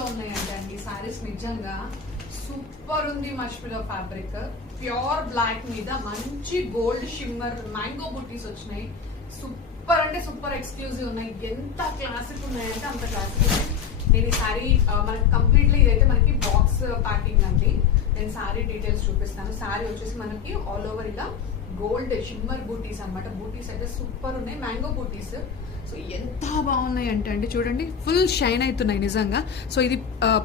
లో ఉన్నాయంటే అండి సారీస్ నిజంగా సూపర్ ఉంది. మష్మిలో ఫ్యాబ్రిక్ ప్యూర్ బ్లాక్ మీద మంచి గోల్డ్ షిమ్మర్ మ్యాంగో బుట్టీస్ వచ్చినాయి. సూపర్ అంటే సూపర్ ఎక్స్క్లూజివ్ ఉన్నాయి. ఎంత క్లాసిక్ ఉన్నాయంటే అంత క్లాసిక్ ఉన్నాయి. నేను ఈ సారీ మనకి కంప్లీట్లీ ఇదైతే మనకి బాక్స్ ప్యాకింగ్ అండి. నేను సారీ డీటెయిల్స్ చూపిస్తాను. సారీ వచ్చేసి మనకి ఆల్ ఓవర్ ఇలా గోల్డ్ షిమ్మర్ బూటీస్ అన్నమాట. బూటీస్ అయితే సూపర్ ఉన్నాయి, మ్యాంగో బూటీస్. సో ఎంత బాగున్నాయి అంటే అండి చూడండి, ఫుల్ షైన్ అవుతున్నాయి నిజంగా. సో ఇది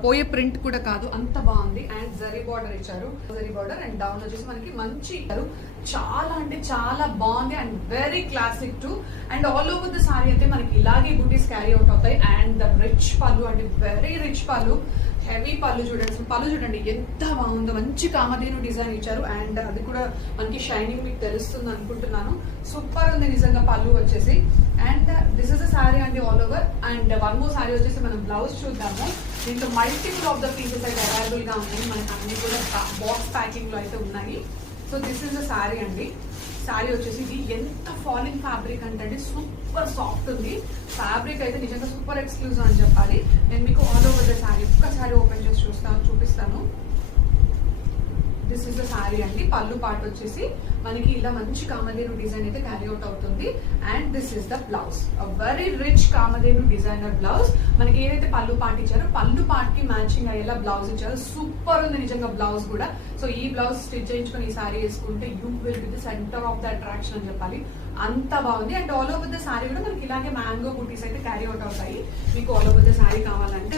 పోయే ప్రింట్ కూడా కాదు, అంత బాగుంది. అండ్ జరీ బార్డర్ ఇచ్చారు, జరీ బార్డర్ అండ్ డౌన్ వచ్చేసి మనకి మంచి ఇచ్చారు. చాలా అంటే చాలా బాగుంది and very classic to. And all over the sorry అయితే మనకి ఇలాగే బూటీస్ క్యారీ అవుట్ అవుతాయి. అండ్ ద రిచ్ పళ్ళు అంటే వెరీ రిచ్ పళ్ళు, హెవీ పళ్ళు చూడండి. పళ్ళు చూడండి ఎంత బాగుందో, మంచి కామధేను డిజైన్ ఇచ్చారు. అండ్ అది కూడా మనకి షైనింగ్ మీకు తెలుస్తుంది అనుకుంటున్నాను. సూపర్ ఉంది నిజంగా పళ్ళు వచ్చేసి. And this is a sari అండి all over. And one more sari వచ్చేసి మనం బ్లౌజ్ చూద్దాము. దీంట్లో మల్టిపుల్ ఆఫ్ ద పీసెస్ అయితే అవైలబుల్ గా ఉన్నాయి. మనకి అన్ని కూడా బాక్స్ ప్యాకింగ్ లో అయితే ఉన్నాయి. So this is the sorry అండి. సారీ వచ్చేసి ఇది ఎంత ఫాలింగ్ ఫ్యాబ్రిక్ అంటే సూపర్ సాఫ్ట్ ఉంది. ఫ్యాబ్రిక్ అయితే నిజంగా సూపర్ ఎక్స్క్లూజివ్ అని చెప్పాలి. నేను మీకు ఆల్ ఓవర్ ద సారీ ఒక్కసారి ఓపెన్ చేసి చూపిస్తాను. దిస్ ఇస్ ద సారీ అండి. పళ్ళు పార్ట్ వచ్చేసి మనకి ఇలా మంచి కామధేను డిజైన్ అయితే క్యారీ అవుట్ అవుతుంది. And this is the blouse, very rich Kamadhenu designer blouse. మనకి ఏదైతే పళ్ళు పార్ట్ ఇచ్చారో పళ్ళు పార్ట్ కి మ్యాచింగ్ అయ్యేలా బ్లౌజ్ ఇచ్చారు. సూపర్ ఉంది నిజంగా బ్లౌజ్ కూడా. సో ఈ బ్లౌజ్ స్టిచ్ చేయించుకొని ఈ సారీ వేసుకుంటే you will be the centre of the attraction అని చెప్పాలి. అంత బాగుంది. And all over the sorry కూడా మనకి ఇలాగే మ్యాంగో బూటీస్ అయితే క్యారీ అవుట్ అవుతాయి. మీకు ఆల్ ఓవర్ ద సారీ కావాలంటే